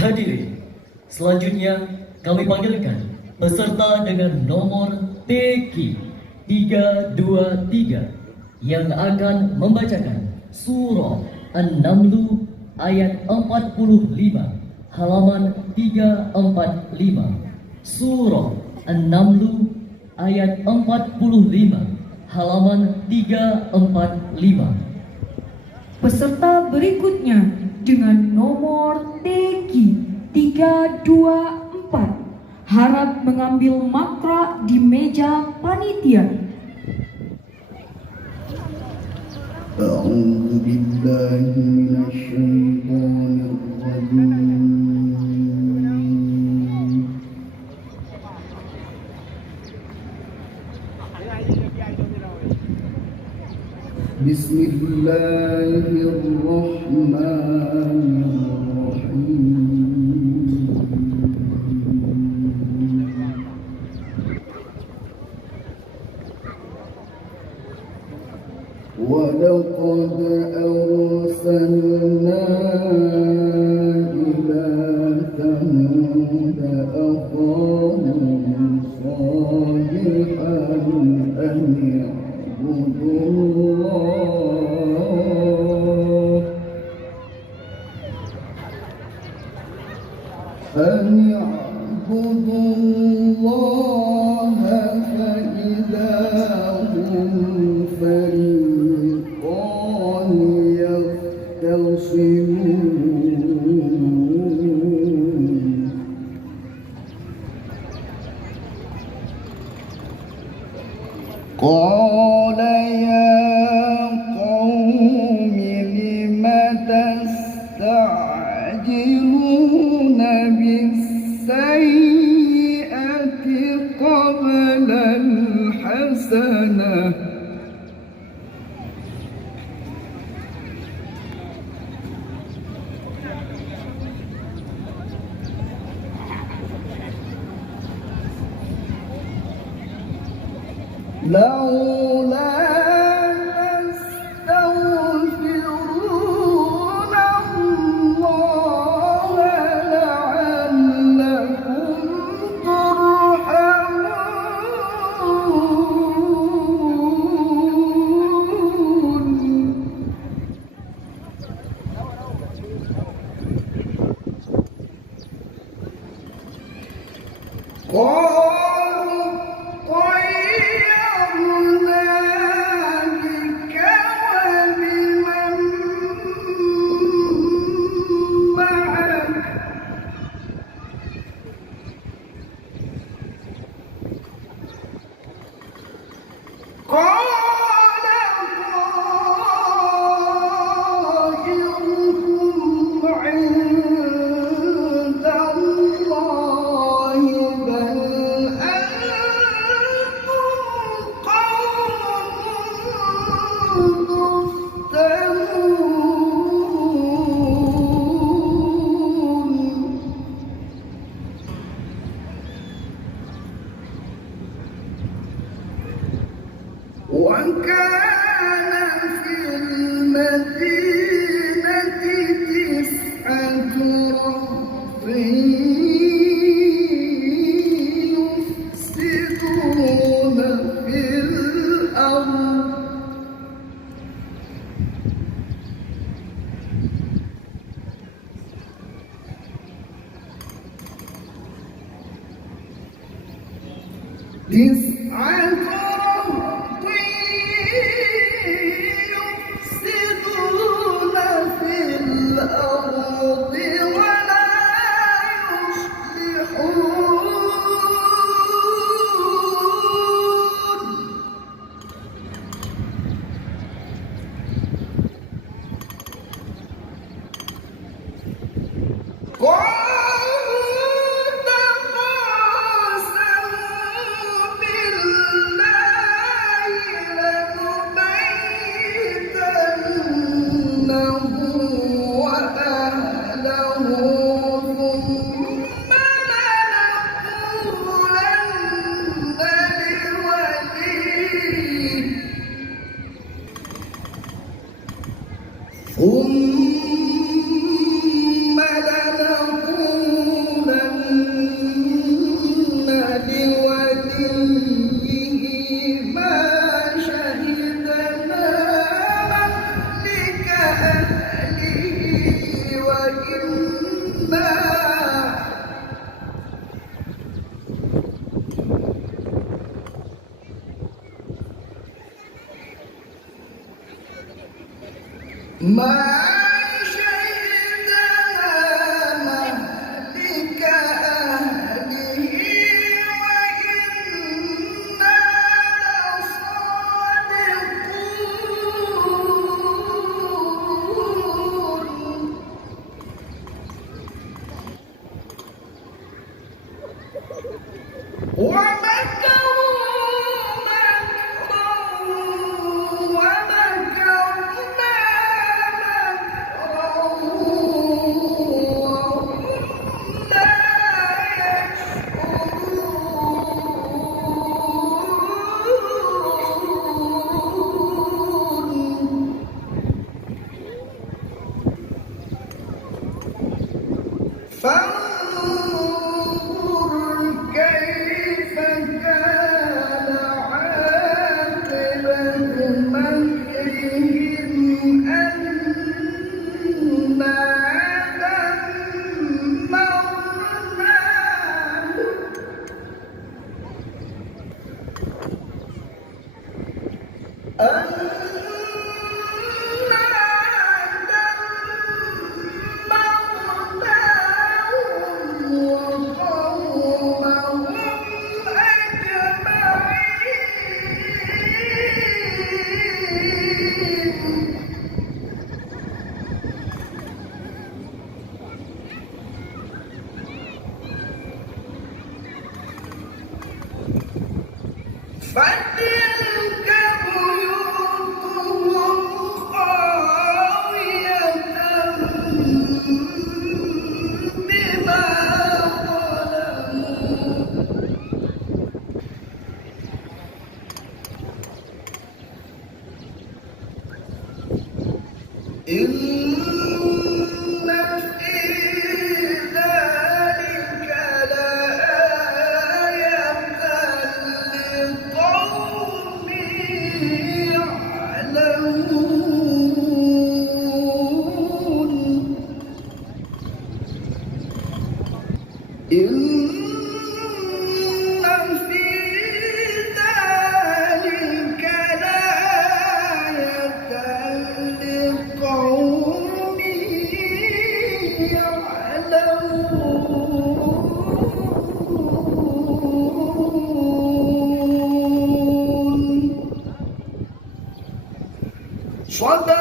Hadirin, selanjutnya kami panggilkan peserta dengan nomor TQ 323 yang akan membacakan surah An-Naml ayat 45 halaman 345. Surah An-Naml ayat 45 halaman 345. Peserta berikutnya dengan nomor TQ 324 harap mengambil makra di meja panitia. أعوذ بالله من الشيطان الرجيم بسم الله الرحمن الرحيم ولقد أرسلنا إلى ثمود أخاهم صالحا أن اعبدوا الله فإذا هم فريقان يختصمون قال يا قوم لم تستعجلون بالسيئة قبل الحسنة لولا تستغفرون الله لعلكم ترحمون وكان في المدينة 9 رهط يفسدون في الأرض ثم لنقولن ما شهدنا مهلك أهله وإنا لصادقون ومكروا مكرا ومكرنا مكرا وهم لا يشعرون فانظر كيف كان عاقبة مكرهم أنا دمرناهم وقومهم أجمعين فتلك بيوتهم خاوية بما ظلموا إن في ذلك لآية لقوم يعلمون إن في ذلك لآية لقوم يعلمون صدق